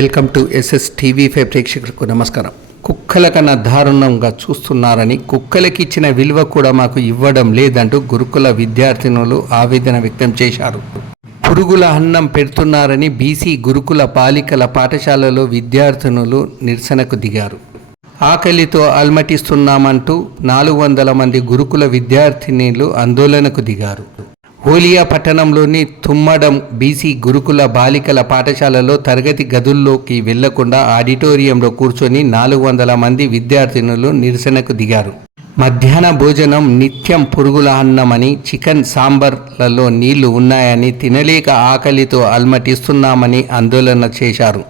Welcome to SSTV5 ప్రేక్షకులకు నమస్కారం. కుక్కల కన్నా దారుణంగా చూస్తున్నారని, కుక్కలకి ఇచ్చిన విలువ కూడా మాకు ఇవ్వడం లేదంటూ గురుకుల విద్యార్థినులు ఆవేదన వ్యక్తం చేశారు. పురుగుల అన్నం పెడుతున్నారని బీసీ గురుకుల బాలికల పాఠశాలలో విద్యార్థినులు నిరసనకు దిగారు. ఆకలితో అల్మటిస్తున్నామంటూ 400 మంది గురుకుల విద్యార్థినులు ఆందోళనకు దిగారు. హోలియా పట్టణంలోని తుమ్మడం బీసీ గురుకుల బాలికల పాఠశాలలో తరగతి గదుల్లోకి వెళ్లకుండా ఆడిటోరియంలో కూర్చొని 400 మంది విద్యార్థినులు నిరసనకు దిగారు. మధ్యాహ్న భోజనం నిత్యం పురుగుల అన్నమని, చికెన్ సాంబార్లలో నీళ్లు ఉన్నాయని, తినలేక ఆకలితో అల్మటిస్తున్నామని ఆందోళన చేశారు.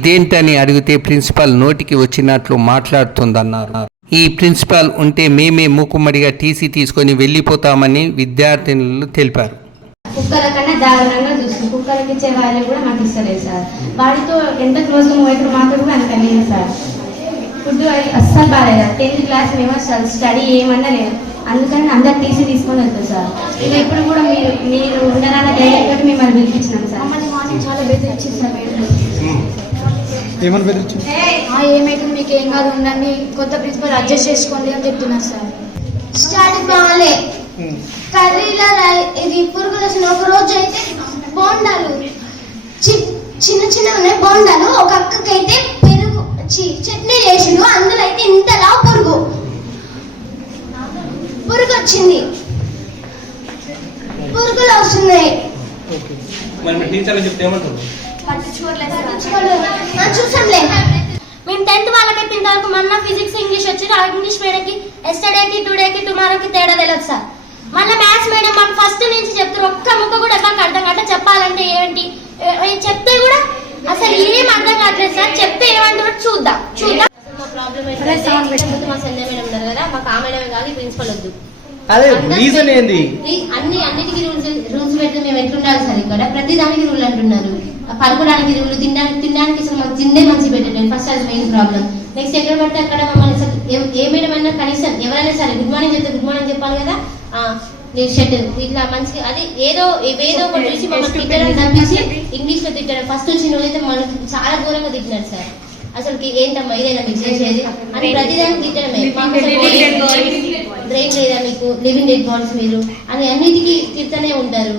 ఇదేంటని అడిగితే ప్రిన్సిపాల్ నోటికి వచ్చినట్లు మాట్లాడుతుందన్నారు. ఈ ప్రిన్సిపాల్ ఉంటే మేమే మూకుమ్మడిగా టీసీ తీసుకొని వెళ్ళిపోతామని విద్యార్థినులు తెలిపారు. కుక్కల కన్నా దారుణంగా చూస్తుంది. కుక్కలకి ఇచ్చే వాళ్ళు కూడా మాకు ఇస్తలేదు సార్. వాడితో ఎంత క్లోజ్గా మూవ్ అయితే మాతో కూడా అంత లేదు సార్. ఫుడ్ అస్సలు బాగాలేదు. 10th క్లాస్ మేము అసలు స్టడీ ఏమన్నా లేదు. అందుకని అందరు టీసీ తీసుకొని వెళ్తాం సార్. ఇక ఇప్పుడు కూడా మీరు ఉండరాన్న ధైర్యంతో మిమ్మల్ని పిలిపించినాం సార్. మార్నింగ్ చాలా బెదిరించింది సార్. ఏమని బెదిరించింది? ఏమైతే మీకు ఏం కాదు ఉండండి, కొత్త ప్రిన్సిపల్ అడ్జస్ట్ చేసుకోండి అని చెప్తున్నారు సార్. స్టడీ బాగాలే, కర్రీల ఇది పురుగులు వచ్చిన ఒక రోజు అయితే బోండాలు చిన్న చిన్న ఉన్నాయి బోండాలు, ఒక అక్కకైతే పెరుగు చట్నీ చేసిండు, అందులో అయితే ఇంతలా పురుగు వచ్చింది, పురుగులు వస్తున్నాయి. చూసాంలే. మేము 10th వాళ్ళకైతే ఇంతవరకు మొన్న ఫిజిక్స్ ఇంగ్లీష్ వచ్చి ఇంగ్లీష్ మేడంకి ఎస్టర్డేకి టుడేకి టుమారోకి తేడా తెలియదు సార్. మళ్ళీ మ్యాథ్స్ మేడం మాకు ఫస్ట్ నుంచి చెప్తారు, ఒక్క ముక్క కూడా ఎవరికి అర్థం కావట్లే. చెప్పాలంటే ఏంటి చెప్తే కూడా అసలు ఏం అర్థం కావట్లేదు సార్. చెప్తే ఏమంటారు చూద్దాం. మా ప్రాబ్లం ఏంటంటే మా సంజయ్ మేడం ఉన్నారు కదా, మాకు ఆ మేడమే కాదు ప్రిన్సిపల్ వద్దు. అన్నిటికీ రూల్స్ పెడితే మేము ఎట్లుండాలి సార్? ఇక్కడ ప్రతి దానికి రూల్ అంటున్నారు. పడుకోవడానికి రూల్, తినడానికి అసలు మాకు తిండే మంచి పెట్టండి. ఫస్ట్ అది మెయిన్ ప్రాబ్లం. నెక్స్ట్ ఎక్కడ పడితే అక్కడ మమ్మల్ని ఏ మేడం అయినా కనీసం ఎవరైనా సరే గుడ్ మార్నింగ్ చెప్తే గుడ్ మార్నింగ్ చెప్పాలి కదా. షర్ట్ ఇట్లా మంచిగా అది ఏదో ఒకటి చూసి మమ్మల్ని తిట్టడం తప్పించి ఇంగ్లీష్ లో తిట్టడం. ఫస్ట్ వచ్చిన రోజైతే మనకి చాలా ఘోరంగా తిట్టినారు సార్. అసలు ఏంటమ్మా ఇదేనా మీకు చేసేది అని ప్రతిదానికి తిట్టడమే. బ్రెయిన్ లేదా మీకు, లివింగ్ డెడ్ బాడీస్ మీరు అని అన్నిటికీ తిడుతూనే ఉంటారు.